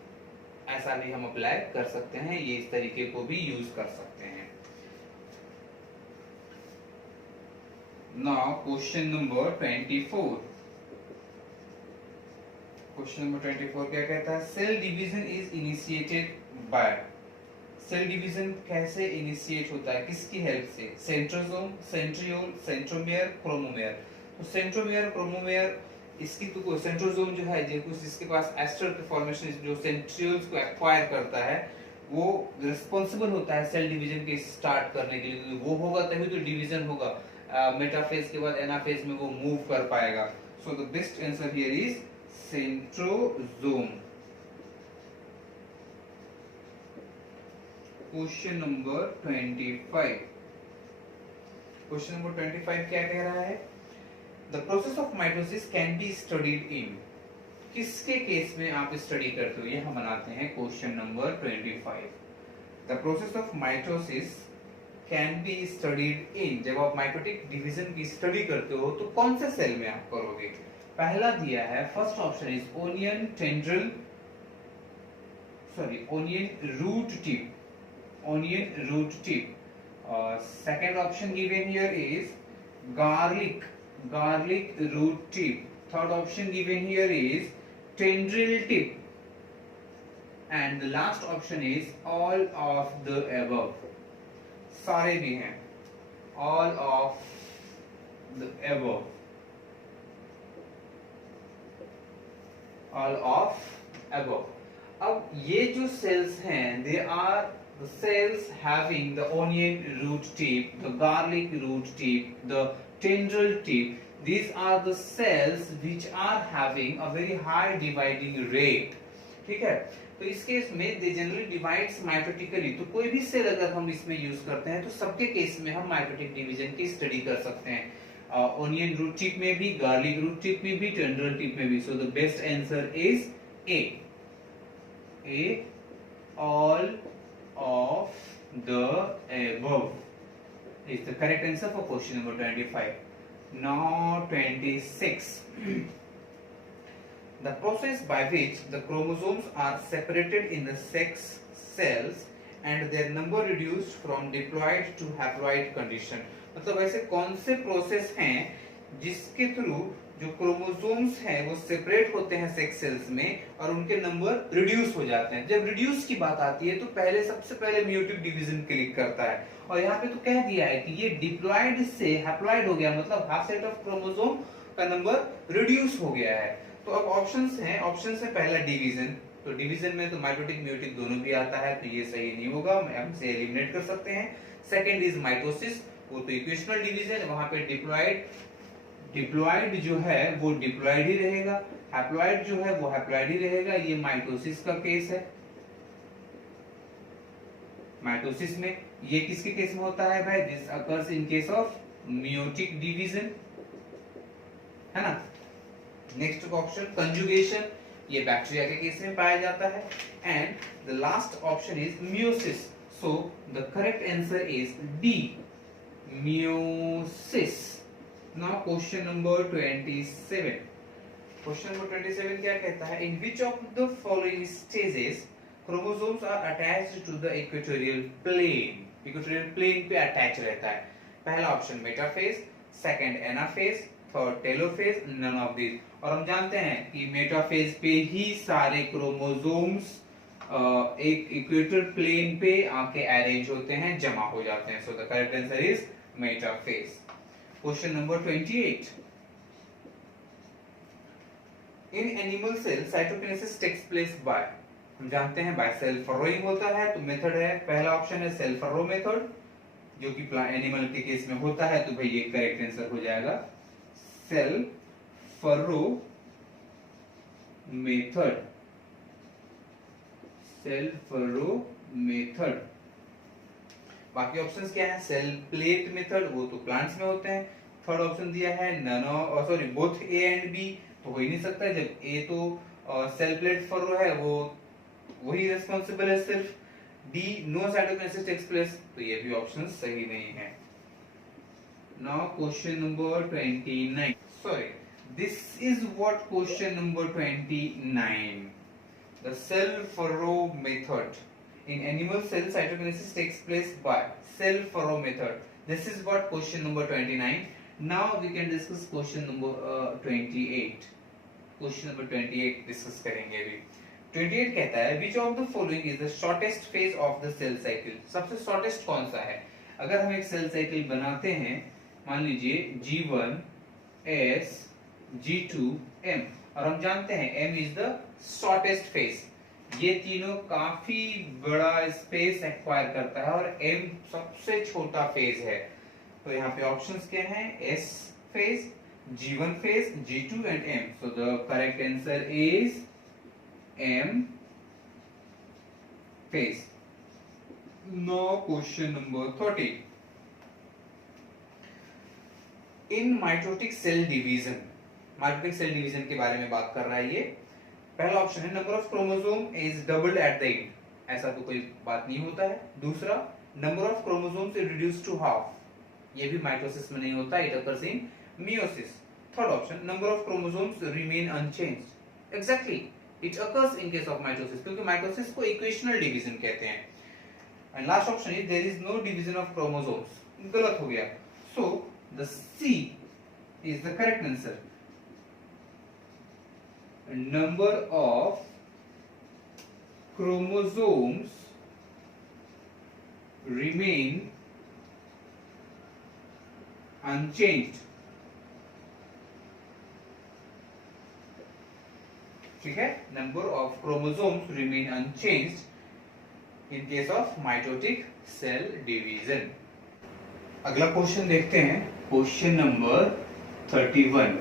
ऐसा भी हम अप्लाई कर सकते हैं, ये इस तरीके को भी यूज कर सकते हैं। Now question number 24। Question number 24 क्या कहता है? Cell division is initiated by. Cell division कैसे इनिशिएट होता है? किसकी हेल्प से? Centrosome, centriole, centromere, chromomere. तो सेंट्रोमियर, क्रोमोमियर, इसकी तो सेंट्रोसोम जो है जिसके पास एस्टर के फॉर्मेशन, जो सेंट्रियोल्स को एक्वायर करता है, वो रिस्पांसिबल होता है सेल डिवीजन के स्टार्ट करने के लिए। वो होगा तभी तो डिवीजन होगा। मेटाफेज के बाद एनाफेज में वो मूव कर पाएगा। So the best answer here is centrosome. Question number 25। Question number 25 क्या कह रहा है? The process of mitosis can be studied in. किसके केस में आप स्टडी करते हो? यहां बनाते हैं question number 25। The process of mitosis can be studied in. जब आप माइटोटिक डिवीजन की स्टडी करते हो तो कौन से सेल में आप करोगे? पहला दिया है, first option is onion tendril, sorry onion root tip, onion root tip. Second option given here is garlic root tip. Third option given here is tendril tip, and the last option is all of the above. सारे भी हैं, all of the above, all of above. अब ये जो cells हैं, they are the cells having the onion root tip, the garlic root tip, the tendril tip. These are the cells which are having a very high dividing rate. ठीक है? तो इस case में they generally divides mitotically. तो कोई भी cell अगर हम इसमें यूज करते हैं तो सबके केस में हम माइटोटिक डिवीजन की स्टडी कर सकते हैं। ओनियन रूट टिप में भी, गार्लिक रूट टिप में भी, टेंड्रिल टिप में भी। So the best answer is a, all of the above is the correct answer for question number 25. Now 26. The process by which the chromosomes are separated in the sex cells and their number reduced from diploid to haploid condition. मतलब ऐसे कौन से process हैं जिसके through जो chromosomes हैं वो separate होते हैं सेक्स सेल्स में और उनके नंबर रिड्यूस हो जाते हैं। जब रिड्यूस की बात आती है तो पहले सबसे पहले म्यूटेटिव डिवीजन क्लिक करता है और यहाँ पे तो कह दिया है कि ये डिप्लॉइड से हैप्लॉइड हो गया, मतलब हाफ सेट ऑफ क्रोमोसोम का नंबर रिड्यूस हो गया है। तो अब ऑप्शंस हैं, ऑप्शन है पहला डिवीजन, तो डिवीजन में तो माइटोटिक म्यूटिक दोनों भी आता है, तो ये सही नहीं होगा, हम इसे एलिमिनेट कर सकते हैं। सेकंड इज माइटोसिस, वो तो इक्वेशनल डिवीजन, वहां पे डिप्लॉइड जो है वो डिप्लॉइड ही रहेगा, हैप्लॉइड जो है वो हैप्लॉइड ही रहेगा। ये माइटोसिस का केस है। माइटोसिस में ये किसके केस में होता है भाई? This occurs in case of meiotic division, है ना। नेक्स्ट ऑप्शन कंजुगेशन, ये बैक्टीरिया के केस में पाया जाता है। And the last option is meiosis, so the correct answer is D, meiosis. Now question number 27। Question number 27 क्या कहता है? In which of the following stages chromosomes are attached to the equatorial plane? Equatorial plane पे attach रहता है। पहला option metaphase, second anaphase, third telophase, none of this. और हम जानते हैं कि मेटाफेज पे ही सारे क्रोमोसोम्स एक इक्वेटर प्लेन पे आके अरेंज होते हैं, जमा हो जाते हैं। So the correct answer is metaphase. Question number 28। In animal cell cytokinesis takes place by, हम जानते हैं बाय सेल फरोइंग होता है, तो मेथड है पहला ऑप्शन है सेल फरो मेथड, जो कि एनिमल के केस में होता है, तो भाई ये करेक्ट आंसर हो जाएगा cell furrow method, cell furrow method. बाकी ऑप्शंस क्या है? सेल प्लेट मेथड, वो तो प्लांट्स में होते हैं। थर्ड ऑप्शन दिया है none, sorry both A and B, तो हो ही नहीं सकता, जब ए तो सेल प्लेट फरो है, वो वही रिस्पांसिबल है सिर्फ। D no cytokinesis takes place, तो ये भी ऑप्शन सही नहीं है। Now question number 29, sorry this is what question number 29, the cell furrow method. In animal cell cytokinesis takes place by cell furrow method. This is what question number 29. Now we can discuss question number 28. Question number 28 discuss करेंगे अभी। 28 कहता है which of the following is the shortest phase of the cell cycle? सबसे shortest कौन सा है? अगर हम एक cell cycle बनाते हैं, मान लीजिए G1 S G2 M, और हम जानते हैं M is the shortest phase, ये तीनों काफी बड़ा स्पेस एक्वायर करता है और M सबसे छोटा फेज है। तो यहाँ पे ऑप्शंस क्या हैं? S phase, G1 phase, G2 and M. So the correct answer is M phase. Now question number 30. In mitotic cell division, mitotic cell division के बारे में बात कर रहा है ये। पहला ऑप्शन है number of chromosome is doubled at the end, ऐसा तो कोई बात नहीं होता है। दूसरा, number of chromosomes is reduced to half, ये भी माइटोसिस में नहीं होता, it occurs in meiosis. Third option, number of chromosomes remain unchanged, exactly it occurs in case of mitosis, क्योंकि माइटोसिस को इक्वेशनल डिवीजन कहते हैं। And last option is there is no division of chromosomes, गलत हो गया। So the C is the correct answer, number of chromosomes remain unchanged। ठीक है, number of chromosomes remain unchanged in case of mitotic cell division। अगला question देखते हैं, question number 31।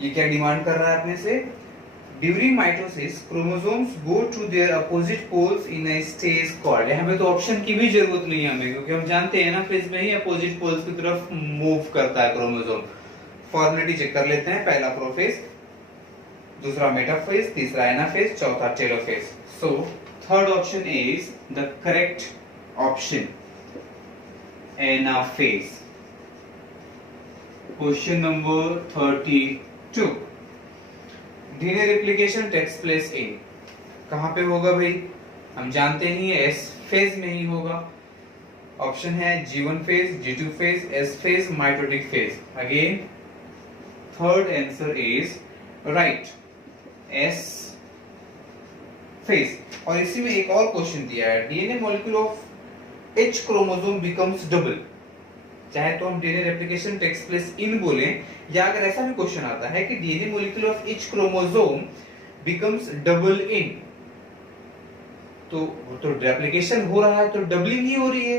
ये क्या डिमांड कर रहा है अपने से? During mitosis chromosomes go to their opposite poles in a stage called. यहाँ पे तो ऑप्शन की भी जरूरत नहीं है हमें, क्योंकि हम जानते हैं ना फेज में ही अपोजिट पोल्स की तरफ मूव करता है क्रोमोसोम। फॉर्मेलिटी चेक कर लेते हैं, पहला प्रोफेज, दूसरा मेटाफेज, तीसरा एनाफेज, चौथा telophase. So third option is the correct option. Anaphase. Question number 32, DNA replication takes place in, कहां पे होगा भाई? हम जानते ही एस फेज में ही होगा। ऑप्शन है G1 phase, G2 phase, S phase, mitotic phase. Again third answer is right, S phase. और इसी में एक और क्वेश्चन दिया है, DNA molecule of H chromosome becomes double. चाहे तो हम DNA replication takes place in बोले, या अगर ऐसा भी क्वेश्चन आता है कि DNA molecule of H chromosome becomes double in, तो रेप्लिकेशन हो रहा है तो डबलिंग ही हो रही है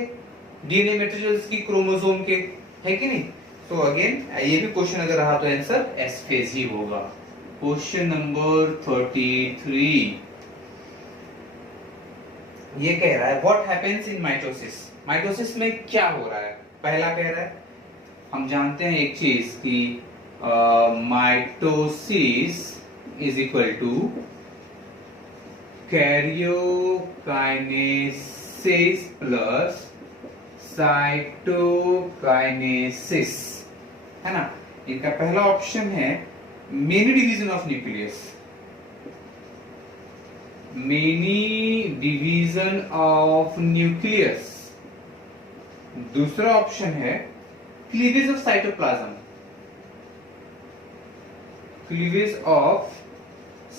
डीएनए मटेरियल्स की क्रोमोसोम के, है कि नहीं? तो अगेन ये भी क्वेश्चन अगर रहा तो आंसर एस फेज ही होगा। क्वेश्चन नंबर 33, ये कह रहा है what happens in mitosis. Mitosis में क्या हो रहा है? पहला कह रहा है, हम जानते हैं एक चीज कि mitosis is equal to karyokinesis plus cytokinesis, है ना? इनका पहला ऑप्शन है many division of nucleus, many division of nucleus. दूसरा ऑप्शन है cleavage of cytoplasm, cleavage of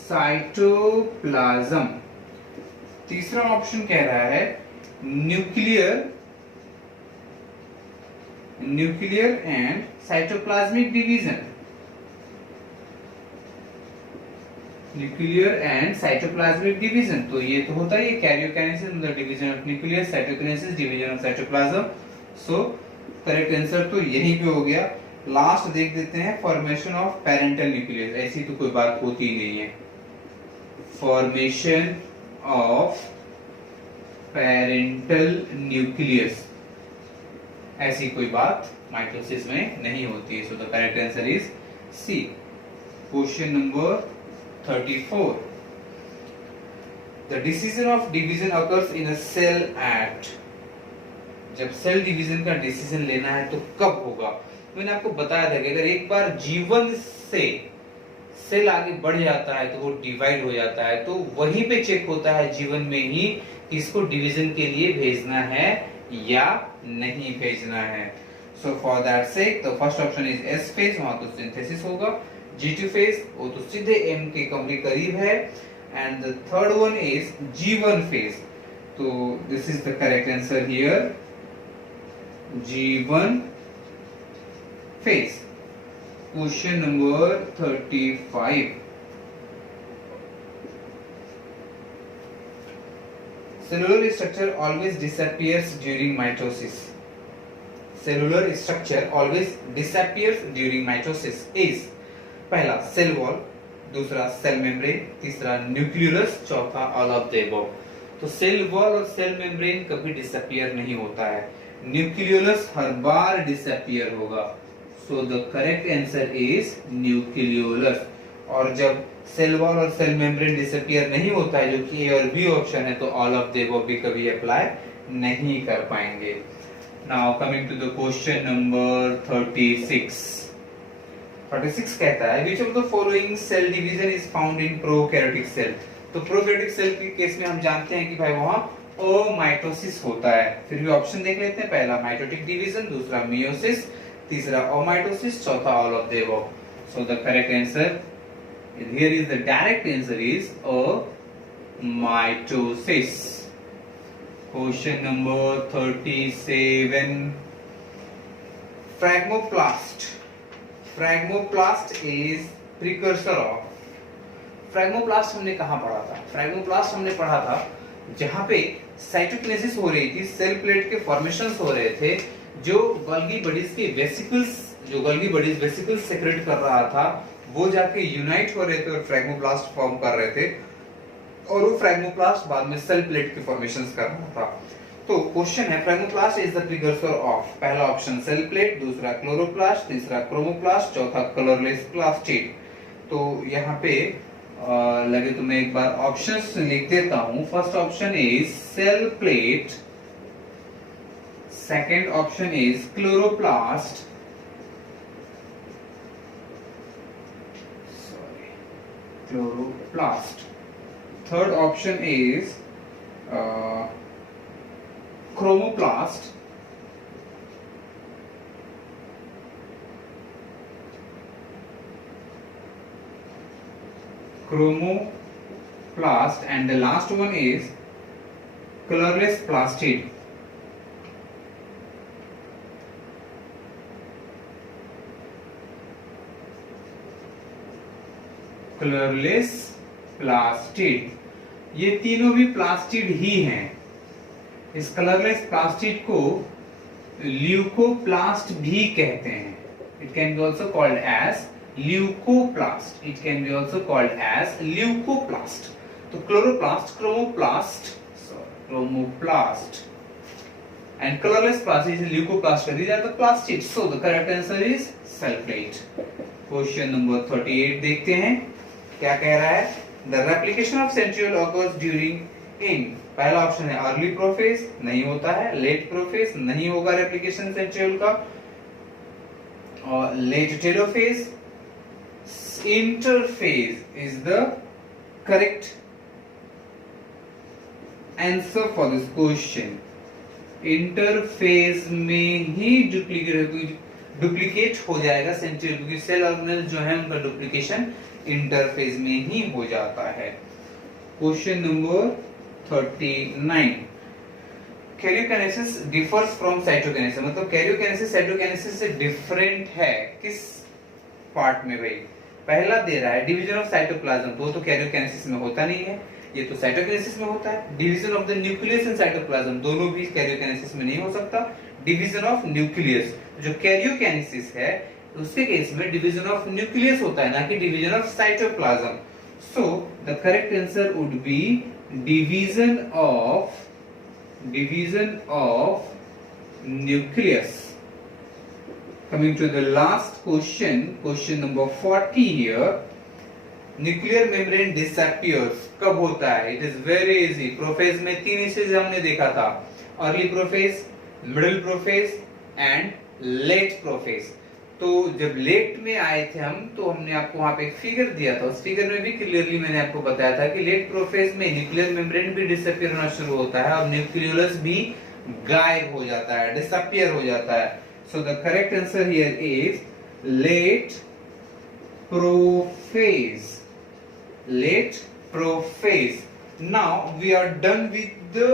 cytoplasm. तीसरा ऑप्शन कह रहा है nuclear and cytoplasmic division, nuclear and cytoplasmic division. तो ये तो होता है कैरियोकाइनेसिस मतलब division of nucleus, cytokinesis division of cytoplasm. So correct answer तो यहीं पे हो गया। लास्ट देख देते हैं, फॉर्मेशन ऑफ पेरेंटल न्यूक्लियस। ऐसी तो कोई बात होती ही नहीं है, फॉर्मेशन ऑफ पेरेंटल न्यूक्लियस, ऐसी कोई बात माइटोसिस में नहीं होती है। So the correct answer is C. Question number 34, the decision of division occurs in a cell at, जब सेल डिवीजन का डिसीजन लेना है तो कब होगा? मैंने आपको बताया था कि अगर एक बार जीवन से सेल आगे बढ़ जाता है तो वो डिवाइड हो जाता है, तो वहीं पे चेक होता है जीवन में ही कि इसको डिवीजन के लिए भेजना है या नहीं भेजना है। So for that sake the first option is S phase, वहां तो सिंथेसिस होगा। G2 फेज वो तो सीधे M के करीब है, and the third one is G1 phase. तो this is the correct answer here, G1 phase. Question number 35, cellular structure always disappears during mitosis, cellular structure always disappears during mitosis is, पहला cell wall, दूसरा cell membrane, तीसरा nucleus, चौथा all of the above. तो cell wall और cell membrane कभी disappear नहीं होता है, न्यूक्लियस हर बार डिसअपियर होगा। So the correct answer is nucleus. और जब सेल वॉल और सेल मेम्ब्रेन डिसअपियर नहीं होता है, जो कि ए और बी ऑप्शन है, तो ऑल ऑफ द अबव भी कभी अप्लाई नहीं कर पाएंगे। Now coming to the question number 36, 36 कहता है which of the following cell division is found in prokaryotic cell। तो प्रोकैरियोटिक सेल के केस में हम जानते हैं कि भाई वहां ओमाइटोसिस होता है। फिर भी ऑप्शन देख लेते हैं, पहला माइटोटिक डिवीजन, दूसरा मियोसिस, तीसरा ओमाइटोसिस, चौथा all of the above. So the correct answer here is the direct answer is amitosis. Question number 37, phragmoplast, phragmoplast is precursor of, phragmoplast हमने कहां पढ़ा था? फ्रैग्मोप्लास्ट हमने पढ़ा था जहां पे साइटोकिनेसिस हो रही थी, सेल प्लेट के फॉर्मेशंस हो रहे थे, जो गोल्गी बॉडीज के वेसिकल्स, जो गोल्गी बॉडीज वेसिकल्स सेक्रेट कर रहा था, वो जाके यूनाइट हो रहे थे और फ्रैग्मोप्लास्ट फॉर्म कर रहे थे, और वो फ्रैग्मोप्लास्ट बाद में सेल प्लेट के फॉर्मेशंस कर रहा था। तो क्वेश्चन है प्लाज्मोप्लास्ट इज द प्रिकर्सर ऑफ, पहला ऑप्शन सेल प्लेट, दूसरा क्लोरोप्लास्ट, तीसरा क्रोमोप्लास्ट, चौथा कलरलेस प्लास्टिड। तो यहाँ पे लगे तो मैं एक बार ऑप्शंस लिख देता हूं। First option is cell plate, Second option is chloroplast. Sorry, chloroplast. Third option is chromoplast. Chromoplast, and the last one is colorless plastid. Colourless plastid, ये तीनों भी प्लास्टिड ही हैं। इस कलरलेस प्लास्टिड को ल्यूकोप्लास्ट भी कहते हैं। It can be also called as leucoplast, it can be also called as leucoplast. तो chloroplast, chromoplast and colorless plastic is leucoplast. These are the plastids. So the correct answer is sulfate. Question number 38 देखते हैं क्या कह रहा है। The replication of centriole occurs during in, पहला option है early prophase, नहीं होता है। लेट प्रोफेज, नहीं होगा रेप्लिकेशन सेंट्रियोल का। और late telophase, interphase is the correct answer for this question. Interphase में ही डुप्लीकेट हो जाएगा सेंट्रियोल, क्योंकि सेल ऑर्गेनेल जो है उनका डुप्लीकेशन इंटरफेज में ही हो जाता है। Question number 39, karyokinesis differs from cytokinesis, मतलब कैरियोकाइनेसिस साइटोकाइनेसिस से डिफरेंट है किस पार्ट में भाई। पहला दे रहा है डिवीजन ऑफ साइटोप्लाज्म, तो कैरियोकाइनेसिस में होता नहीं है, ये तो साइटोकाइनेसिस में होता है। Division of the nucleus and cytoplasm, दोनों भी कैरियोकाइनेसिस में नहीं हो सकता। डिवीजन ऑफ न्यूक्लियस, जो कैरियोकाइनेसिस है उसके केस में डिवीजन ऑफ न्यूक्लियस होता है, ना कि division of cytoplasm. So the correct answer would be division of nucleus. Coming to the last question, question number 40 here. Nuclear membrane disappears कब होता है? It is very easy. Prophase में तीन stage हमने देखा था, early prophase, middle prophase and let prophase. तो जब लेट में आए थे हम, तो हमने आपको वहां पे एक फिगर दिया था, उस फिगर में भी क्लियरली मैंने आपको बताया था कि लेट प्रोफेज में न्यूक्लियर मेम्ब्रेन भी डिसअपियर होना शुरू होता है और न्यूक्लियोलस भी गायब हो जाता है, डिसअपियर हो जाता है। So the correct answer here is late prophase. Late prophase. Now we are done with the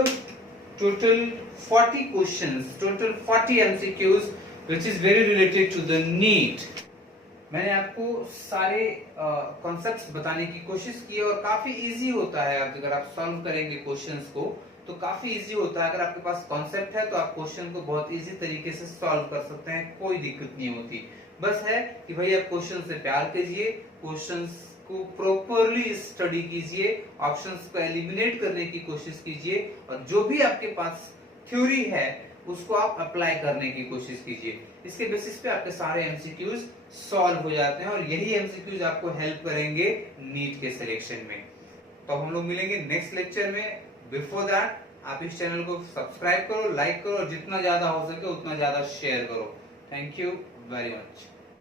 total 40 questions, total 40 MCQs, which is very related to the NEET. मैंने आपको सारे कॉन्सेप्ट्स बताने की कोशिश की और काफी इजी होता है। अगर आप सॉल्व करेंगे क्वेश्चंस को तो काफी इजी होता है। अगर आपके पास कॉन्सेप्ट है तो आप क्वेश्चन को बहुत इजी तरीके से सॉल्व कर सकते हैं, कोई दिक्कत नहीं होती। बस है कि भाई आप क्वेश्चन से प्यार कीजिए, क्वेश्चंस को प्रॉपरली स्टडी कीजिए, ऑप्शंस को एलिमिनेट करने की कोशिश कीजिए और जो भी आपके पास थ्योरी है उसको आप अप्लाई करने की कोशिश कीजिए। इसके बेसिस पे आपके सारे एमसीक्यूज सॉल्व हो जाते हैं और यही एमसीक्यूज आपको हेल्प करेंगे नीट के सिलेक्शन में। तो हम लोग मिलेंगे नेक्स्ट लेक्चर में। बिफोर दैट आप इस चैनल को सब्सक्राइब करो, लाइक करो और जितना ज्यादा हो सके उतना ज्यादा शेयर करो। Thank you very much.